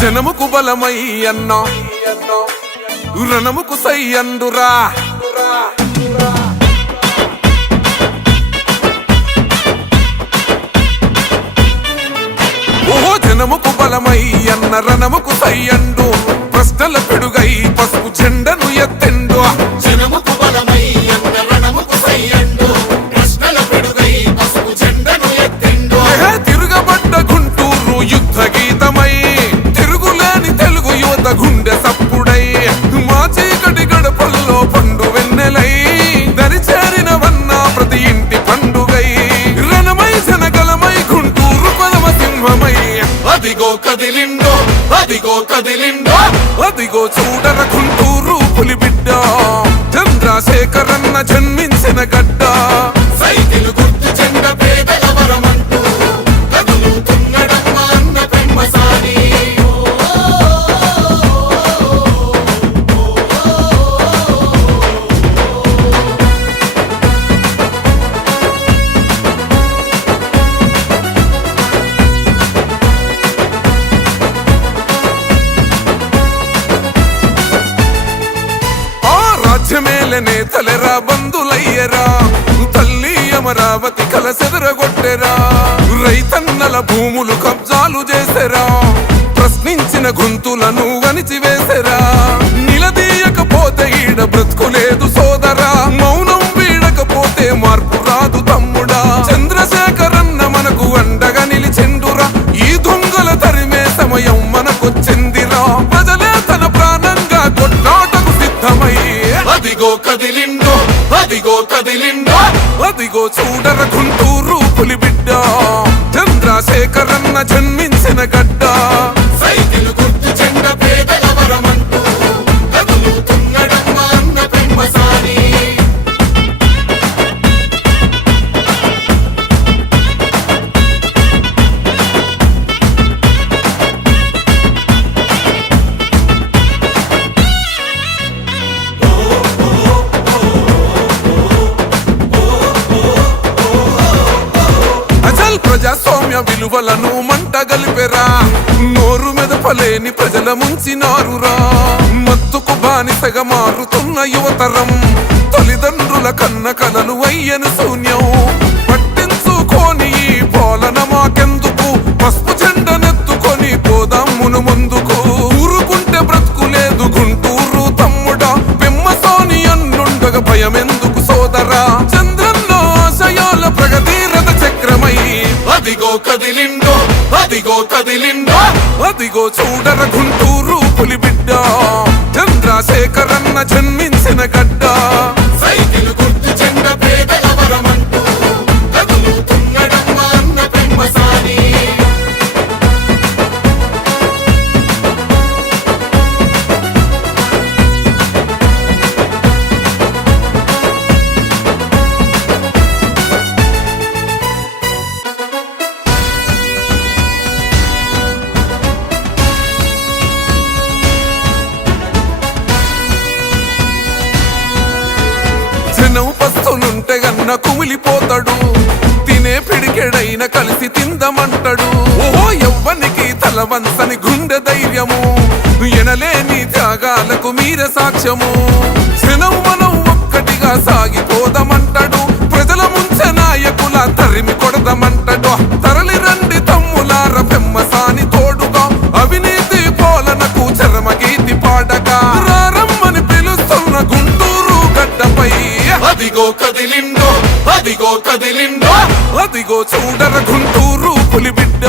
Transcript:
జనముకు బలమై అన్నా రణముకు సై అందురా ఓహో జనముకు బలమై అన్న రణముకు సై అండు ప్రశ్నల పిడుగై పసుపు జెండను ఎత్తెండు జనముకు బలమై అన్న రణముకు సై అండు ప్రశ్నల పిడుగై పసుపు జెండను ఎత్తెండు తిరుగబడ్డ గుంటూరు యుద్ధ గీతమై తిరుగులేని తెలుగు యువత గుండె సప్పుడై మా చీకటి గడపల్లో పండు వెన్నెలై దరిచేరినవన్న ప్రతి ఇంటి పండుగై రణమై జనగలమై గుంటూరు పదమ సింహమై అదిగో కదిలిండో అదిగో కదిలిండో అదిగో చూడర గుంటూరు పులిబిడ్డ చంద్రశేఖరన్న జన్మించిన గడ్డ సైకిల్ గుర్తు చెండ పేదల వరమంటూ కదులుతున్నడమ్మ అన్న పెమ్మసాని రాజ్యమేలనే తలెరా బంధులయ్యరా తల్లి అమరావతి కలసెదరగొట్టెరా రైతన్నల భూములు కబ్జాలు చేసెరా ప్రశ్నించిన గొంతులను వణిచివేసెరా నిలదీయకపోతే ఈడ బ్రతుకులేదు సోదరా మౌనం వీడకపోతే మార్పు రాదు తమ్ముడా చంద్రశేఖరన్న మనకు అండగా నిలిచెండురా ఈ దొంగల తరిమే సమయం మనకొచ్చిందిరా ప్రజలే తన ప్రాణంగా కొట్లాటకు సిద్ధమై అదిగో కదిలిండో అదిగో కదిలిండో అదిగో చూడర గుంటూరు పులిబిడ్డ చంద్రశేఖరన్న జన్మించిన గడ్డ సైకిల్ గుర్తు చెండ పేదల వరమంటూ కదులుతున్నడమ్మ అన్న పెమ్మసాని ప్రజాస్వామ్య విలువలను మంట గలిపెరా నోరు మెదపలేని ప్రజల ముంచినారురా మత్తుకు బానిసగా మారుతున్న యువతరం తల్లిదండ్రుల కన్న కలలు అయ్యను శూన్యం పట్టించుకోని ఈ పాలన మాకెందుకు పసుపు జెండనెత్తుకొని పోదాం మును ముందుకు ఊరుకుంటే బ్రతుకులేదు గుంటూరు తమ్ముడా పెమ్మసాని అన్నుండగా భయమెందుకు సోదరా చంద్రన్న ఆశయాల ప్రగతి రథ చక్రమై అదిగో కదిలిండో అదిగో కదిలిండో అదిగో చూడర గుంటూరు పులిబిడ్డ చంద్రశేఖరన్న జన్మించిన గడ్డ సైకిల్ గుర్తు చెండ పేదల వరమంటూ కదులుతున్నడమ్మ అన్న పెమ్మసాని జనం పస్తులుంటే గన్న కుమిలిపోతాడు తినే పిడికెడైన కలిసి తిందమంటాడు ఓహో ఎవ్వనికి తల వంచని గుండె ధైర్యము ఎనలేని త్యాగాలకు మీర సాక్ష్యము జనం మనం ఒక్కటిగా సాగిపోదామంటాడు ప్రజల ముంచె నాయకుల తరిమి కొడదామంటాడు తరలి రండి తమ్ములార పెమ్మసాని తోడుగా అవినీతి పాలనకు చరమగీతి పాడగా రారమ్మని పిలుస్తున్న గుంటూరు గడ్డపై అదిగో కదిలిండో అదిగో కదిలిండో అదిగో చూడర గుంటూరు పులిబిడ్డ